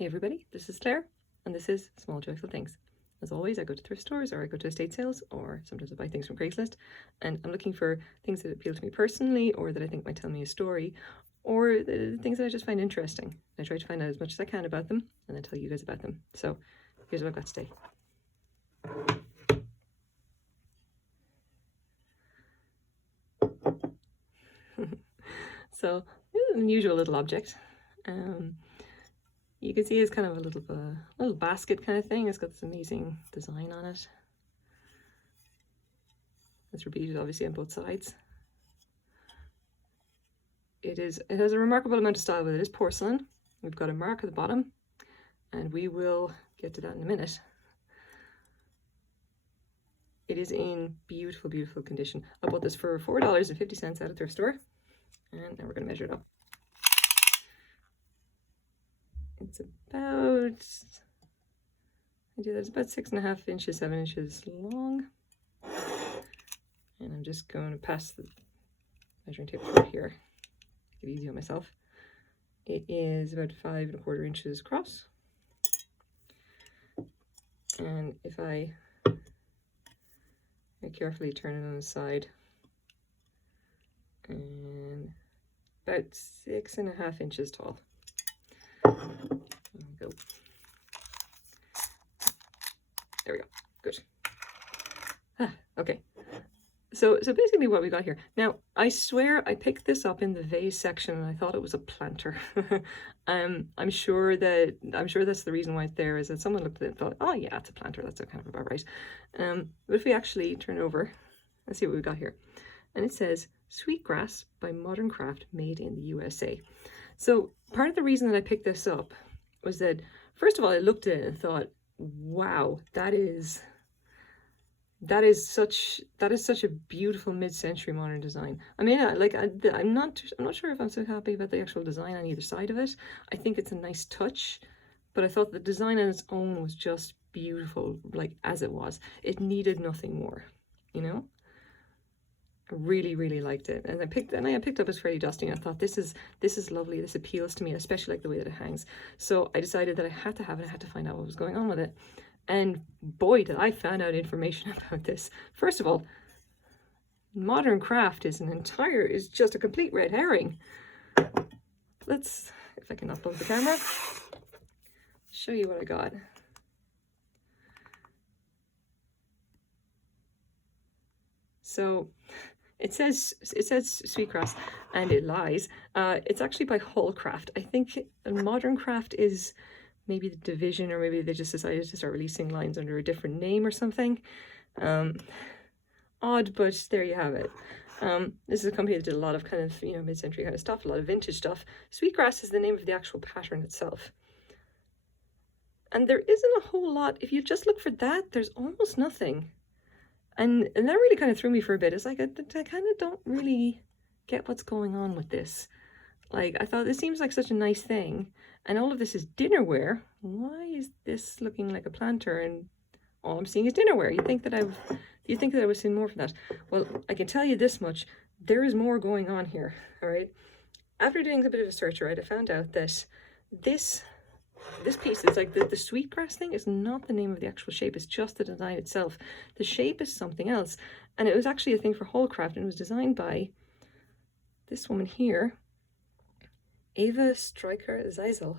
Hey everybody, this is Claire, and this is Small Joyful Things. As always, I go to thrift stores, or I go to estate sales, or sometimes I buy things from Craigslist, and I'm looking for things that appeal to me personally, or that I think might tell me a story, or the things that I just find interesting. I try to find out as much as I can about them, and then tell you guys about them. So here's what I've got today. So this is an unusual little object. You can see it's kind of a little basket kind of thing. It's got this amazing design on it. It's repeated obviously on both sides. It has a remarkable amount of style, but it is porcelain. We've got a mark at the bottom, and we will get to that in a minute. It is in beautiful, beautiful condition. I bought this for $4.50 at a thrift store, and now we're going to measure it up. It's about 6.5 inches, 7 inches long. And I'm just going to pass the measuring tape through here. Make it easy on myself. It is about 5.25 inches across. And if I very carefully turn it on the side, and about 6.5 inches tall. There we go. There we go. Good. Okay. So basically what we got here. Now, I swear I picked this up in the vase section and I thought it was a planter. I'm sure that's the reason why it's there, is that someone looked at it and thought, oh yeah, it's a planter. That's kind of about right. But if we actually turn it over, let's see what we've got here. And it says, Sweetgrass by Modern Craft, made in the USA. So part of the reason that I picked this up was that, first of all, I looked at it and thought, wow, that is such a beautiful mid-century modern design. I mean, I'm not sure if I'm so happy about the actual design on either side of it. I think it's a nice touch, but I thought the design on its own was just beautiful, like as it was. It needed nothing more, you know? I really, really liked it, and I picked up as fairly dusty, and I thought this is lovely. This appeals to me, especially like the way that it hangs. So I decided that I had to have it. I had to find out what was going on with it, and boy, did I find out information about this. First of all, Modern Craft is just a complete red herring. Let's, if I can upload the camera, show you what I got. So it says Sweetgrass, and it lies. It's actually by Craft. I think Modern Craft is maybe the division, or maybe they just decided to start releasing lines under a different name or something. Odd, but there you have it. This is a company that did a lot of kind of, you know, mid-century kind of stuff, a lot of vintage stuff. Sweetgrass is the name of the actual pattern itself. And there isn't a whole lot. If you just look for that, there's almost nothing. And that really kind of threw me for a bit. It's like, I kind of don't really get what's going on with this. Like, I thought this seems like such a nice thing, and all of this is dinnerware. Why is this looking like a planter and all I'm seeing is dinnerware? You think that I was seeing more from that? Well, I can tell you this much. There is more going on here, all right? After doing a bit of a search, right, I found out that this piece, it's like the Sweetgrass thing, is not the name of the actual shape. It's just the design itself. The shape is something else, and it was actually a thing for Craft, and it was designed by this woman here, Eva Zeisel,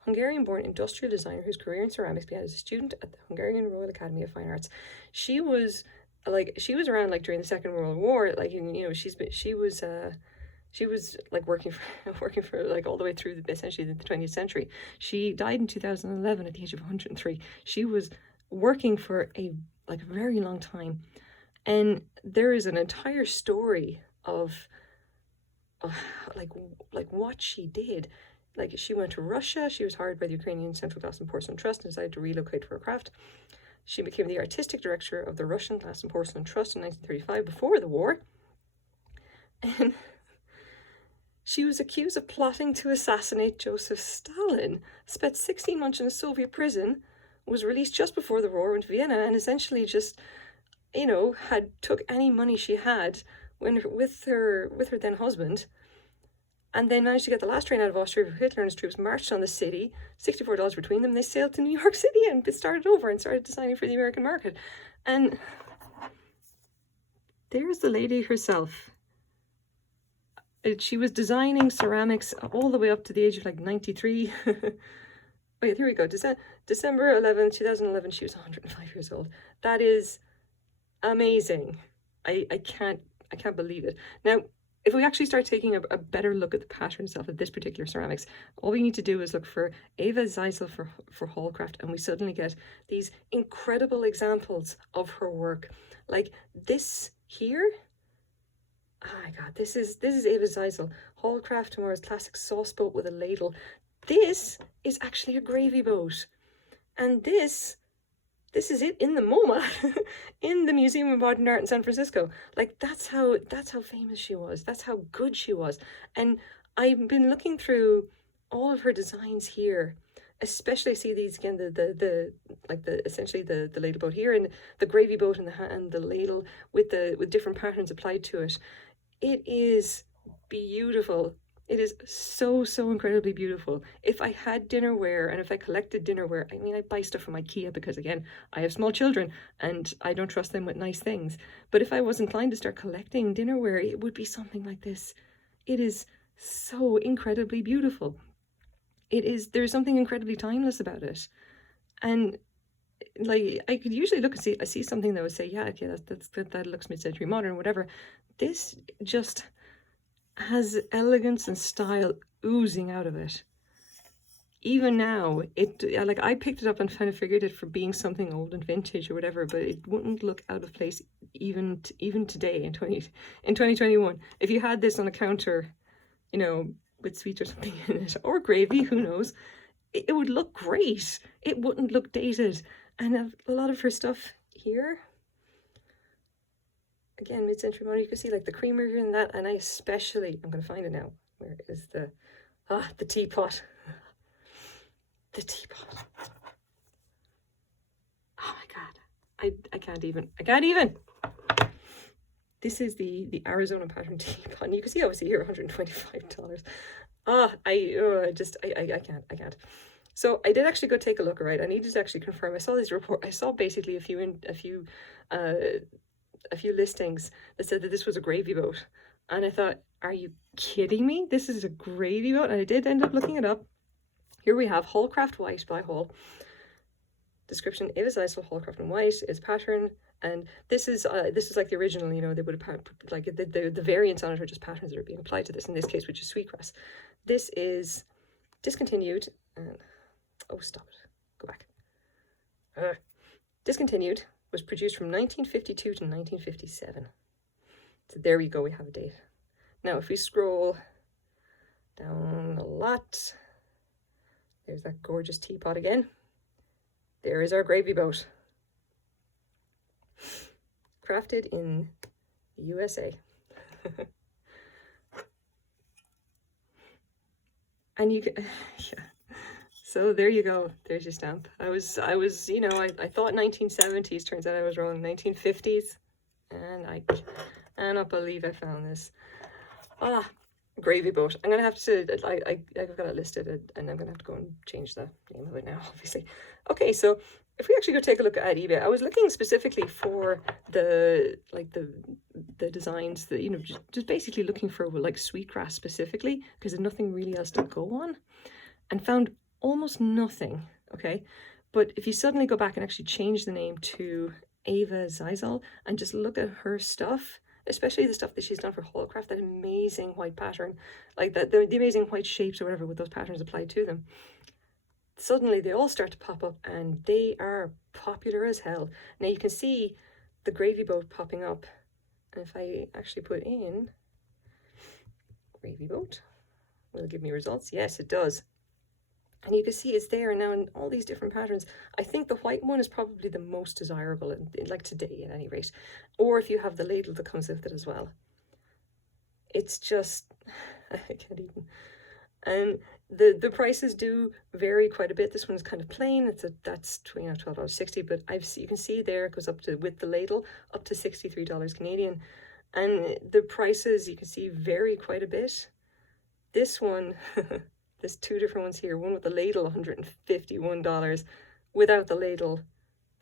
Hungarian-born industrial designer whose career in ceramics began as a student at the Hungarian Royal Academy of Fine Arts. She was around like during the Second World War. Like, you know, she was like working for like all the way through essentially the 20th century. She died in 2011 at the age of 103. She was working for a very long time, and there is an entire story of like what she did. Like, she went to Russia. She was hired by the Ukrainian Central Glass and Porcelain Trust and decided to relocate for her craft. She became the artistic director of the Russian Glass and Porcelain Trust in 1935, before the war. And she was accused of plotting to assassinate Joseph Stalin, spent 16 months in a Soviet prison, was released just before the war, went to Vienna, and essentially just, you know, took any money she had with her then husband, and then managed to get the last train out of Austria where Hitler and his troops marched on the city, $64 between them. They sailed to New York City and started over and started designing for the American market. And there's the lady herself. She was designing ceramics all the way up to the age of like 93. Wait, here we go. December 11, 2011, she was 105 years old. That is amazing. I can't believe it. Now, if we actually start taking a better look at the pattern itself of this particular ceramics, all we need to do is look for Eva Zeisel for Hallcraft, and we suddenly get these incredible examples of her work. Like this here. Oh my God, this is Eva Zeisel, Hallcraft Moore's classic sauce boat with a ladle. This is actually a gravy boat, and this is it in the MoMA, in the Museum of Modern Art in San Francisco. Like that's how famous she was. That's how good she was. And I've been looking through all of her designs here, especially I see these again, essentially the ladle boat here, and the gravy boat and the ladle with different patterns applied to it. It is beautiful. It is so incredibly beautiful. If I had dinnerware and if I collected dinnerware, I mean, I buy stuff from IKEA because, again, I have small children and I don't trust them with nice things. But if I was inclined to start collecting dinnerware, it would be something like this. It is so incredibly beautiful. There's something incredibly timeless about it. And like, I could usually look and see something that would say, yeah, okay, that looks mid-century modern, whatever. This just has elegance and style oozing out of it. Even now, I picked it up and kind of figured it for being something old and vintage or whatever, but it wouldn't look out of place even today in 2021. If you had this on a counter, you know, with sweets or something in it, or gravy, who knows, it would look great. It wouldn't look dated. And a lot of her stuff here, again, mid-century modern, you can see like the creamer here and that, and I'm going to find it now. Where is the teapot? The teapot. Oh my God. I can't even. This is the Arizona pattern teapot. And you can see obviously here $125. I can't. So I did actually go take a look, right? I needed to actually confirm. I saw this report. I saw basically a few listings that said that this was a gravy boat. And I thought, are you kidding me? This is a gravy boat? And I did end up looking it up. Here we have Hallcraft White by Hall. Description: Eva Zeisel, Hallcraft in white is pattern. And this is like the original, you know, they would have like the variants on it are just patterns that are being applied to this, in this case, which is sweetgrass. This is discontinued. Stop it. Go back. Discontinued. Was produced from 1952 to 1957. So there we go, we have a date. Now if we scroll down a lot, there's that gorgeous teapot again. There is our gravy boat. Crafted in the USA. And you can, yeah. So there you go. There's your stamp. I was, you know, I thought 1970s. Turns out I was wrong. 1950s, and I cannot believe I found this. Gravy boat. I'm gonna have to. I've got it listed, and I'm gonna have to go and change the name of it now. Obviously. Okay, so if we actually go take a look at eBay, I was looking specifically for the designs that, you know, just basically looking for like sweetgrass specifically, because there's nothing really else to go on, and found almost nothing. Okay, but if you suddenly go back and actually change the name to Eva Zeisel and just look at her stuff, especially the stuff that she's done for Hallcraft, that amazing white pattern, like that, the amazing white shapes or whatever with those patterns applied to them, suddenly they all start to pop up and they are popular as hell. Now you can see the gravy boat popping up, and if I actually put in gravy boat, will it give me results? Yes, it does. And you can see it's there now in all these different patterns. I think the white one is probably the most desirable, like today at any rate. Or if you have the ladle that comes with it as well. It's just, I can't even. And the prices do vary quite a bit. This one's kind of plain. That's $12.60, but you can see there it goes up to, with the ladle, up to $63 Canadian. And the prices you can see vary quite a bit. This one, there's two different ones here. One with the ladle, $151. Without the ladle,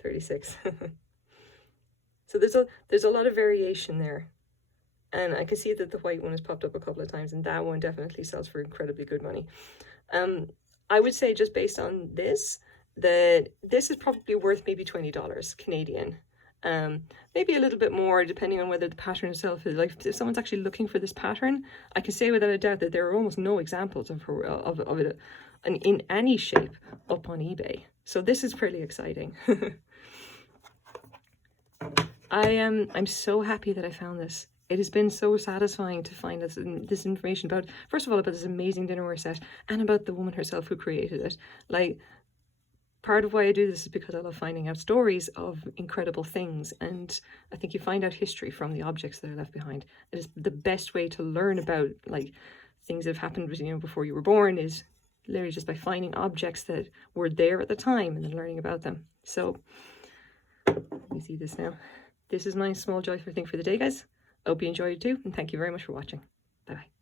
36. So there's a lot of variation there. And I can see that the white one has popped up a couple of times, and that one definitely sells for incredibly good money. I would say, just based on this, that this is probably worth maybe $20 Canadian. Maybe a little bit more depending on whether the pattern itself is, like, if someone's actually looking for this pattern, I can say without a doubt that there are almost no examples of it in any shape up on eBay. So this is pretty exciting. I'm so happy that I found this. It has been so satisfying to find this information about, first of all, about this amazing dinnerware set, and about the woman herself who created it. Like, part of why I do this is because I love finding out stories of incredible things, and I think you find out history from the objects that are left behind. It is the best way to learn about, like, things that have happened, you know, before you were born, is literally just by finding objects that were there at the time and then learning about them. So, let me see this now. This is my small joyful thing for the day, guys. I hope you enjoyed it too, and thank you very much for watching. Bye-bye.